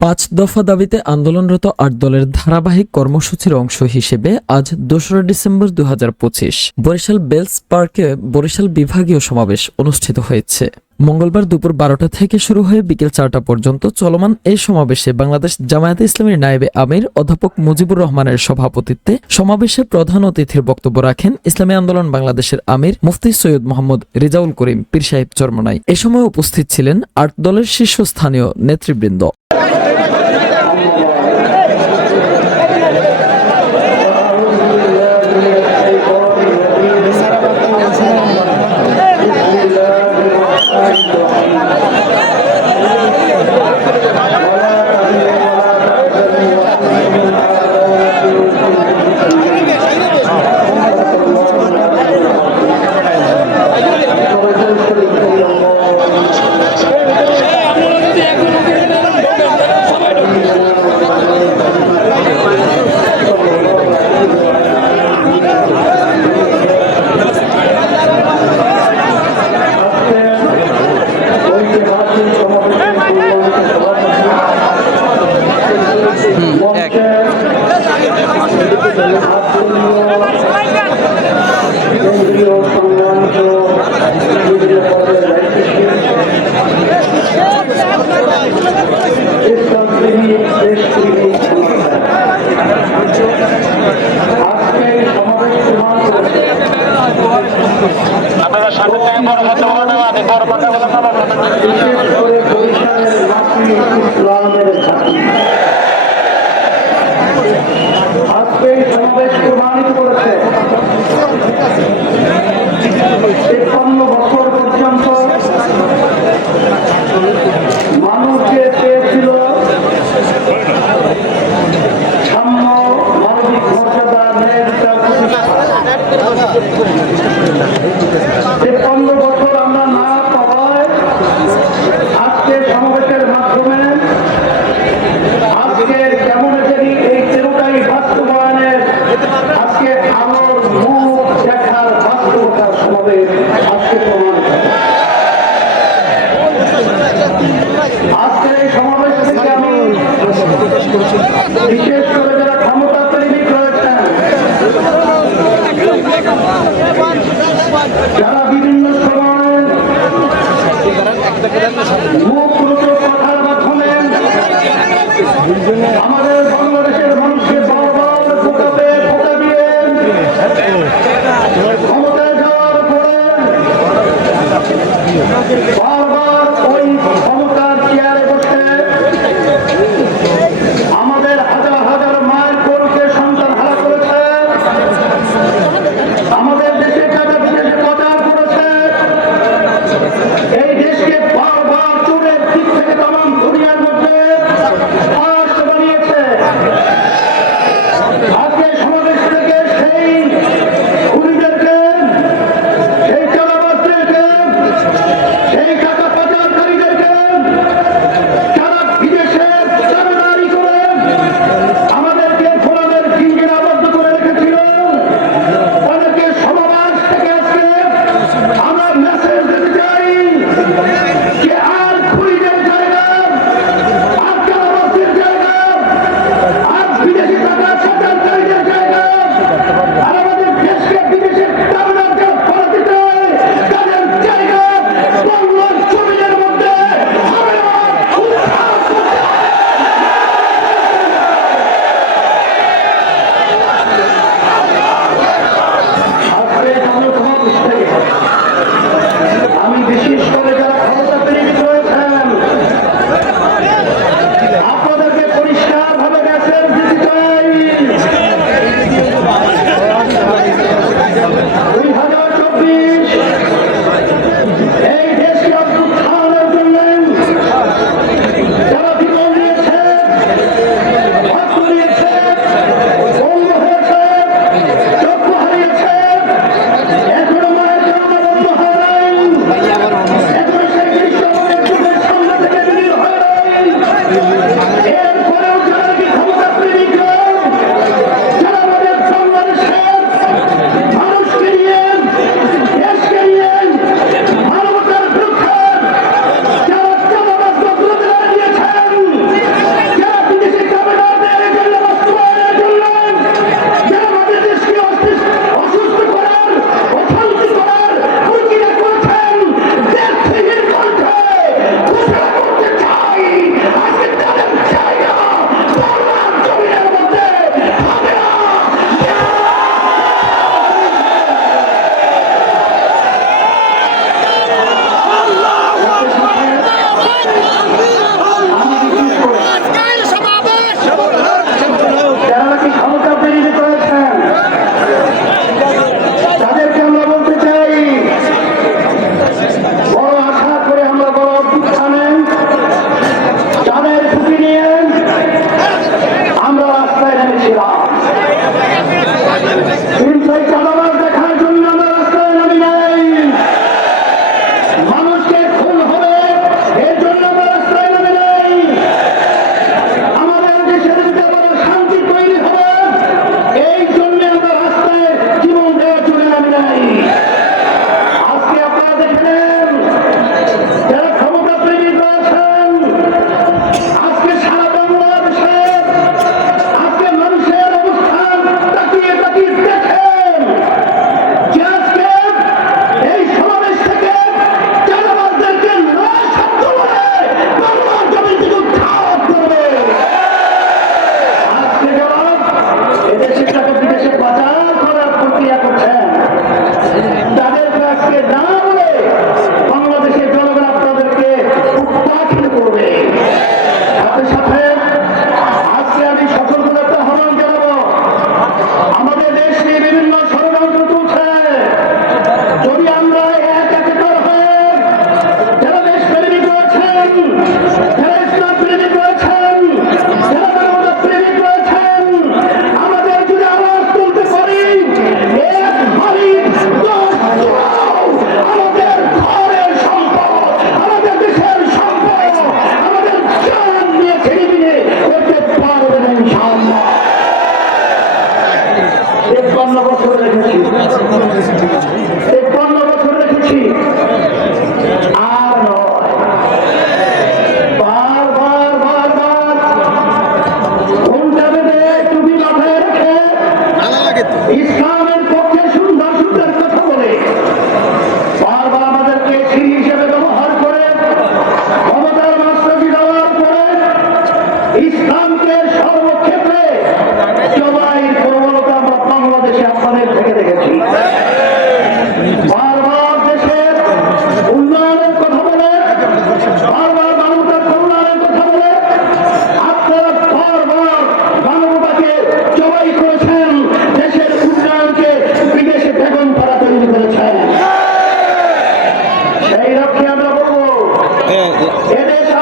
পাঁচ দফা দাবিতে আন্দোলনরত আট দলের ধারাবাহিক কর্মসূচির অংশ হিসেবে আজ দোসরা ডিসেম্বর দু হাজার পঁচিশ বরিশাল বেলস পার্কে বরিশাল বিভাগীয় সমাবেশ অনুষ্ঠিত হয়েছে। মঙ্গলবার দুপুর বারোটা থেকে শুরু হয়ে বিকেল চারটা পর্যন্ত চলমান এই সমাবেশে বাংলাদেশ জামায়াতে ইসলামীর নায়েবে আমির, অধ্যাপক মুজিবুর রহমানের সভাপতিত্বে সমাবেশে প্রধান অতিথির বক্তব্য রাখেন ইসলামী আন্দোলন বাংলাদেশের আমির মুফতি সৈয়দ মোহাম্মদ রেজাউল করিম, পীর সাহেব চরমনাই। এ সময় উপস্থিত ছিলেন আট দলের শীর্ষস্থানীয় নেতৃবৃন্দ। এদেশ আমার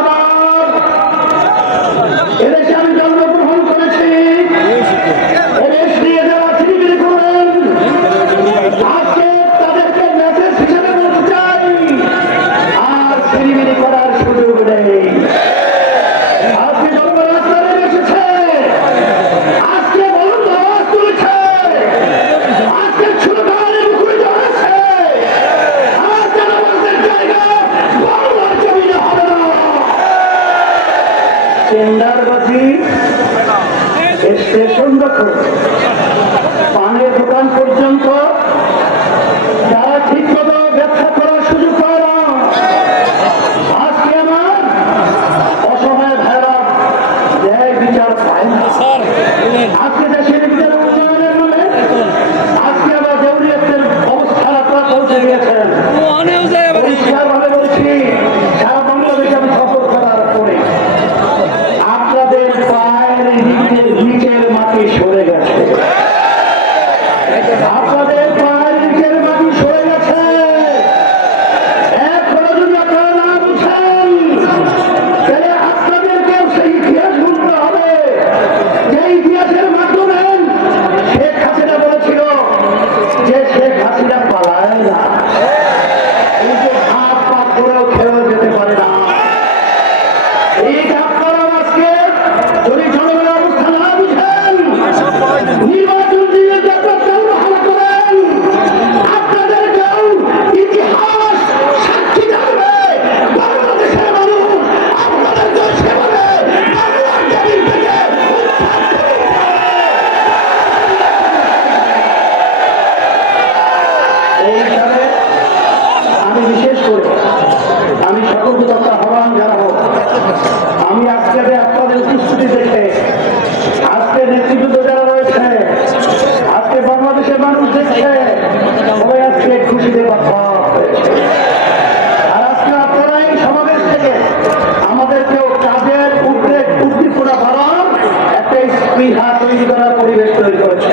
সুবিধা তৈরি করার পরিবেশ তৈরি করছে।